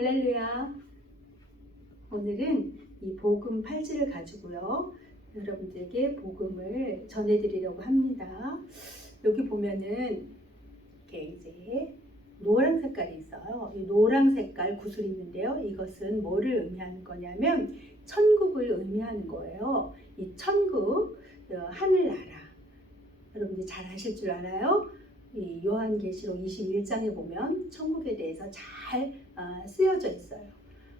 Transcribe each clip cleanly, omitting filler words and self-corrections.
할렐루야. 오늘은 이 복음 8지를 가지고요. 여러분들에게 복음을 전해드리려고 합니다. 여기 보면은 이렇게 이제 노란 색깔이 있어요. 이 노란 색깔 구슬이 있는데요. 이것은 뭐를 의미하는 거냐면 천국을 의미하는 거예요. 이 천국, 하늘나라. 여러분들 잘 아실 줄 알아요? 이 요한계시록 21장에 보면 천국에 대해서 잘 쓰여져 있어요.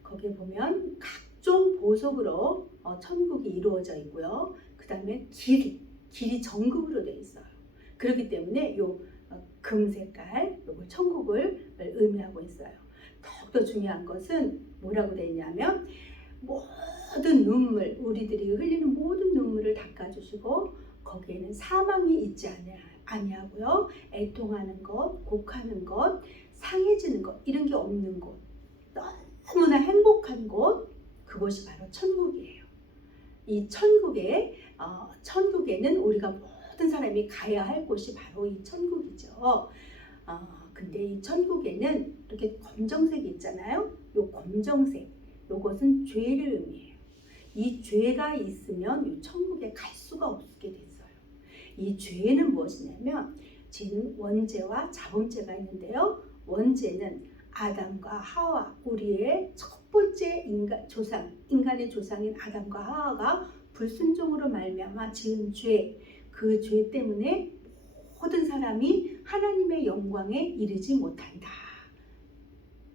거기에 보면 각종 보석으로 천국이 이루어져 있고요. 그 다음에 길이 정금으로 되어 있어요. 그렇기 때문에 요 금색깔, 요거 천국을 의미하고 있어요. 더욱더 중요한 것은 뭐라고 되어 있냐면 모든 눈물, 우리들이 흘리는 모든 눈물을 닦아주시고 거기에는 사망이 있지 아니하고요. 애통하는 것, 곡하는 것, 상해지는 것, 이런 게 없는 곳, 너무나 행복한 곳, 그곳이 바로 천국이에요. 이 천국에는 우리가 모든 사람이 가야 할 곳이 바로 이 천국이죠. 근데 이 천국에는 이렇게 검정색이 있잖아요. 이 검정색, 이것은 죄를 의미해요. 이 죄가 있으면 이 천국에 갈 수가 없게 됐어요. 이 죄는 무엇이냐면, 죄는 원죄와 자범죄가 있는데요. 원죄는 아담과 하와, 우리의 첫 번째 인간의 조상인 아담과 하와가 불순종으로 말미암아 지은 죄, 그 죄 때문에 모든 사람이 하나님의 영광에 이르지 못한다.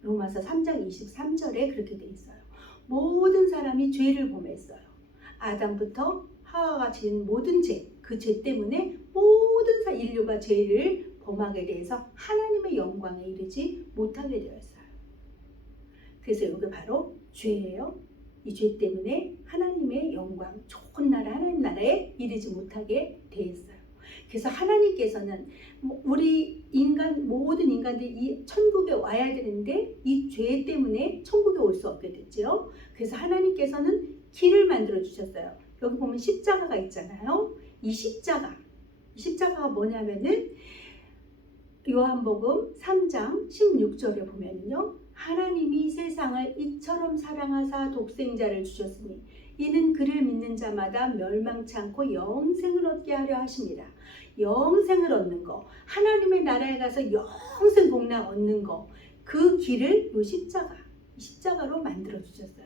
로마서 3장 23절에 그렇게 돼 있어요. 모든 사람이 죄를 범했어요. 아담부터 하와가 지은 모든 죄, 그 죄 때문에 모든 인류가 죄를 범하게 돼서 하나님의 영광에 이르지 못하게 되었어요. 그래서 이게 바로 죄예요. 이 죄 때문에 하나님의 영광, 좋은 나라, 하나님 나라에 이르지 못하게 되었어요. 그래서 하나님께서는 우리 모든 인간들이 이 천국에 와야 되는데 이 죄 때문에 천국에 올 수 없게 됐죠. 그래서 하나님께서는 길을 만들어 주셨어요. 여기 보면 십자가가 있잖아요. 이 십자가가 뭐냐면은 요한복음 3장 16절에 보면요. 하나님이 세상을 이처럼 사랑하사 독생자를 주셨으니 이는 그를 믿는 자마다 멸망치 않고 영생을 얻게 하려 하십니다. 영생을 얻는 거, 하나님의 나라에 가서 영생 복락 얻는 거, 그 길을 이 십자가로 만들어 주셨어요.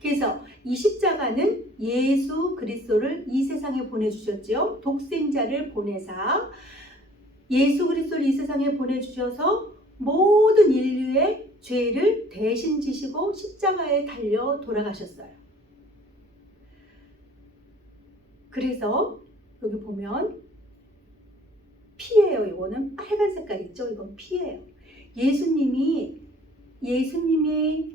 그래서 이 십자가는 예수 그리스도를 이 세상에 보내주셨죠. 독생자를 보내사 예수 그리스도를 이 세상에 보내주셔서 모든 인류의 죄를 대신 지시고 십자가에 달려 돌아가셨어요. 그래서 여기 보면 피예요. 이거는 빨간 색깔 있죠. 이건 피예요. 예수님이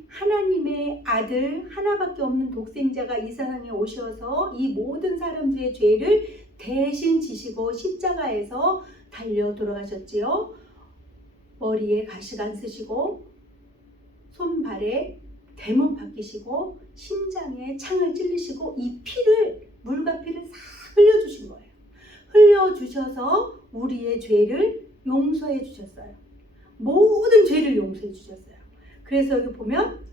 하나님의 아들 하나밖에 없는 독생자가 이 세상에 오셔서 이 모든 사람들의 죄를 대신 지시고 십자가에서 달려 돌아가셨지요. 머리에 가시가 안 쓰시고 손발에 대문 박히시고 심장에 창을 찔리시고 이 물과 피를 싹 흘려주신 거예요. 흘려주셔서 우리의 죄를 용서해 주셨어요. 모든 죄를 용서해 주셨어요. 그래서 여기 보면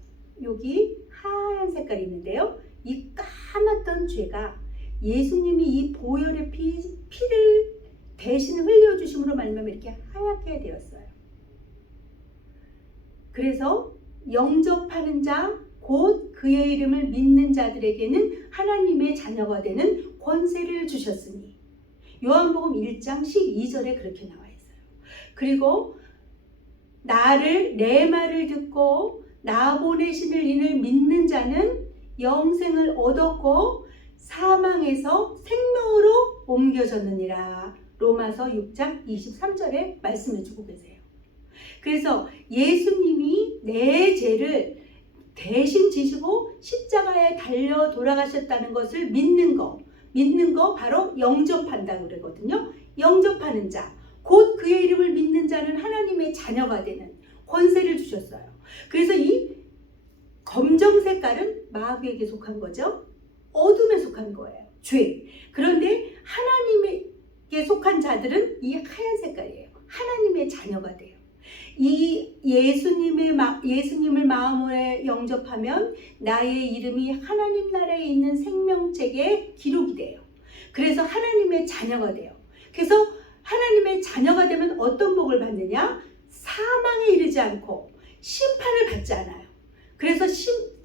여기 하얀 색깔이 있는데요. 이 까맣던 죄가 예수님이 이 보혈의 피를 대신 흘려주심으로 말미암아 이렇게 하얗게 되었어요. 그래서 영접하는 자, 곧 그의 이름을 믿는 자들에게는 하나님의 자녀가 되는 권세를 주셨으니 요한복음 1장 12절에 그렇게 나와 있어요. 그리고 내 말을 듣고 나 보내시는 이를 믿는 자는 영생을 얻었고 사망에서 생명으로 옮겨졌느니라. 로마서 6장 23절에 말씀해 주고 계세요. 그래서 예수님이 내 죄를 대신 지시고 십자가에 달려 돌아가셨다는 것을 믿는 거 바로 영접한다고 그러거든요. 영접하는 자, 곧 그의 이름을 믿는 자는 하나님의 자녀가 되는 권세를 주셨어요. 그래서 이 검정 색깔은 마귀에게 속한 거죠. 어둠에 속한 거예요. 죄. 그런데 하나님에게 속한 자들은 이 하얀 색깔이에요. 하나님의 자녀가 돼요. 이 예수님을 마음에 영접하면 나의 이름이 하나님 나라에 있는 생명책에 기록이 돼요. 그래서 하나님의 자녀가 돼요. 그래서 하나님의 자녀가 되면 어떤 복을 받느냐? 사망에 이르지 않고 심판을 받지 않아요. 그래서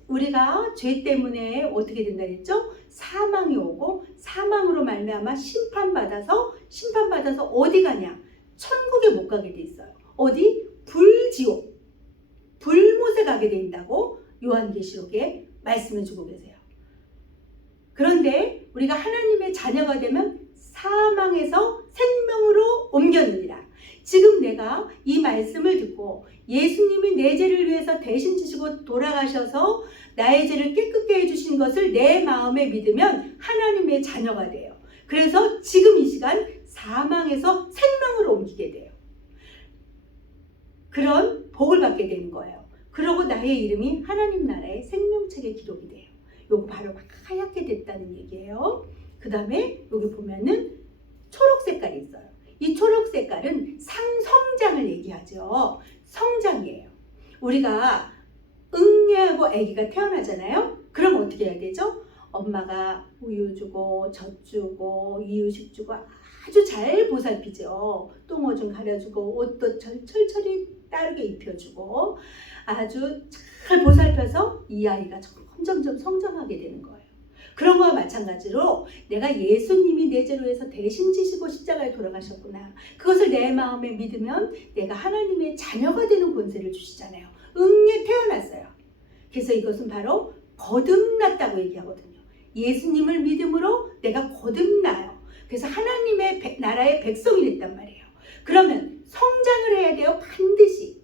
우리가 죄 때문에 어떻게 된다 했죠? 사망이 오고 사망으로 말미암아 심판받아서 어디 가냐? 천국에 못 가게 돼 있어요. 어디? 불지옥, 불못에 가게 된다고 요한계시록에 말씀해 주고 계세요. 그런데 우리가 하나님의 자녀가 되면 사망에서 생명으로 옮겼느니라. 지금 내가 이 말씀을 듣고 예수님이 내 죄를 위해서 대신 지시고 돌아가셔서 나의 죄를 깨끗게 해주신 것을 내 마음에 믿으면 하나님의 자녀가 돼요. 그래서 지금 이 시간 사망에서 생명으로 옮기게 돼요. 그런 복을 받게 되는 거예요. 그러고 나의 이름이 하나님 나라의 생명책에 기록이 돼요. 요거 바로 하얗게 됐다는 얘기예요. 그 다음에 여기 보면은 초록 색깔이 있어요. 이 초록 색깔은 성장을 얘기하죠. 성장이에요. 우리가 응애하고 아기가 태어나잖아요. 그럼 어떻게 해야 되죠? 엄마가 우유 주고 젖 주고 이유식 주고 아주 잘 보살피죠. 똥오줌 가려주고 옷도 철철이 따르게 입혀주고 아주 잘 보살펴서 이 아이가 점점점 성장하게 되는 거예요. 그런 거와 마찬가지로 내가 예수님이 내 죄로 해서 대신 지시고 십자가에 돌아가셨구나. 그것을 내 마음에 믿으면 내가 하나님의 자녀가 되는 권세를 주시잖아요. 응에 태어났어요. 그래서 이것은 바로 거듭났다고 얘기하거든요. 예수님을 믿음으로 내가 거듭나요. 그래서 하나님의 나라의 백성이 됐단 말이에요. 그러면 성장을 해야 돼요. 반드시.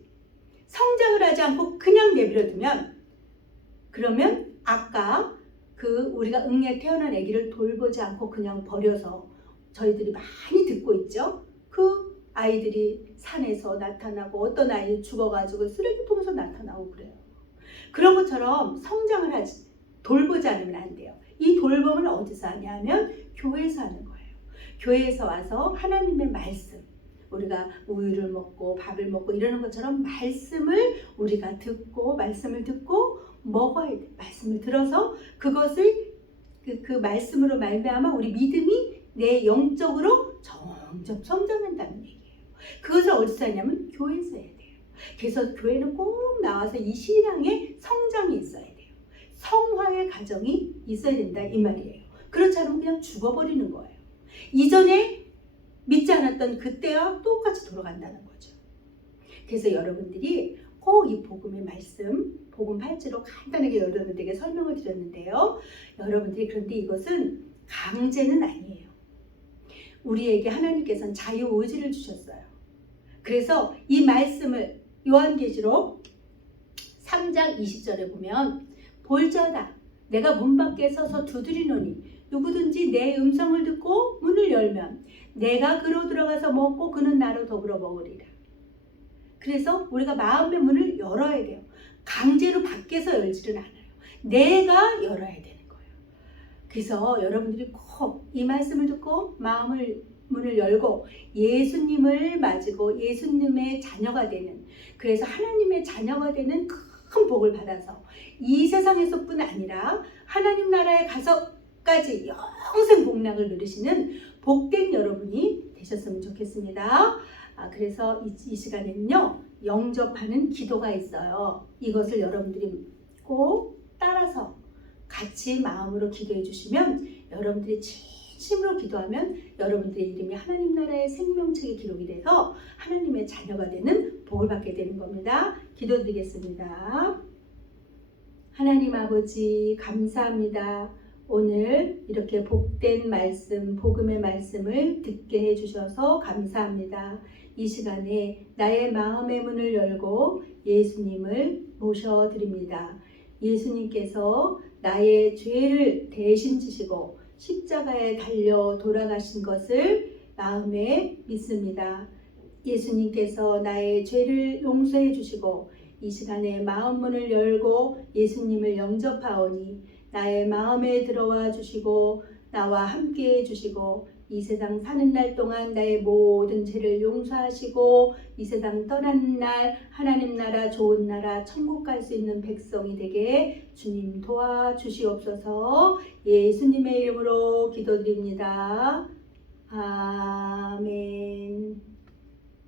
성장을 하지 않고 그냥 내버려두면 그러면 아까 우리가 응에 태어난 아기를 돌보지 않고 그냥 버려서 저희들이 많이 듣고 있죠. 그 아이들이 산에서 나타나고 어떤 아이는 죽어가지고 쓰레기통에서 나타나고 그래요. 그런 것처럼 돌보지 않으면 안 돼요. 이 돌봄을 어디서 하냐면 교회에서 하는 거예요. 교회에서 와서 하나님의 말씀, 우리가 우유를 먹고 밥을 먹고 이러는 것처럼 말씀을 듣고 먹어야 돼. 말씀을 들어서 그것을 그 말씀으로 말미암아 우리 믿음이 내 영적으로 점점 성장한다는 얘기예요. 그것을 어디서 하냐면 교회에서 해야 돼요. 그래서 교회는 꼭 나와서 이 신앙의 성장이 있어야 돼요. 성화의 과정이 있어야 된다 이 말이에요. 그렇지 않으면 그냥 죽어버리는 거예요. 이전에 믿지 않았던 그때와 똑같이 돌아간다는 거죠. 그래서 여러분들이 꼭 이 복음의 말씀, 복음 8지로 간단하게 여러분들에게 설명을 드렸는데요. 여러분들이 그런데 이것은 강제는 아니에요. 우리에게 하나님께서는 자유의지를 주셨어요. 그래서 이 말씀을 요한계시록 3장 20절에 보면 볼지어다 내가 문 밖에 서서 두드리노니 누구든지 내 음성을 듣고 문을 열면 내가 그로 들어가서 먹고 그는 나로 더불어 먹으리라. 그래서 우리가 마음의 문을 열어야 돼요. 강제로 밖에서 열지는 않아요. 내가 열어야 되는 거예요. 그래서 여러분들이 꼭 이 말씀을 듣고 문을 열고 예수님을 맞이고 예수님의 자녀가 되는, 그래서 하나님의 자녀가 되는 큰 복을 받아서 이 세상에서뿐 아니라 하나님 나라에 가서까지 영생 복락을 누리시는 복된 여러분이 되셨으면 좋겠습니다. 그래서 이 시간에는요, 영접하는 기도가 있어요. 이것을 여러분들이 꼭 따라서 같이 마음으로 기도해 주시면, 여러분들이 진심으로 기도하면 여러분들의 이름이 하나님 나라의 생명책에 기록이 돼서 하나님의 자녀가 되는 복을 받게 되는 겁니다. 기도드리겠습니다. 하나님 아버지 감사합니다. 오늘 이렇게 복된 말씀, 복음의 말씀을 듣게 해주셔서 감사합니다. 이 시간에 나의 마음의 문을 열고 예수님을 모셔드립니다. 예수님께서 나의 죄를 대신 지시고 십자가에 달려 돌아가신 것을 마음에 믿습니다. 예수님께서 나의 죄를 용서해 주시고 이 시간에 마음 문을 열고 예수님을 영접하오니 나의 마음에 들어와 주시고 나와 함께 해 주시고 이 세상 사는 날 동안 나의 모든 죄를 용서하시고 이 세상 떠나는 날 하나님 나라 좋은 나라 천국 갈 수 있는 백성이 되게 주님 도와주시옵소서. 예수님의 이름으로 기도드립니다. 아멘.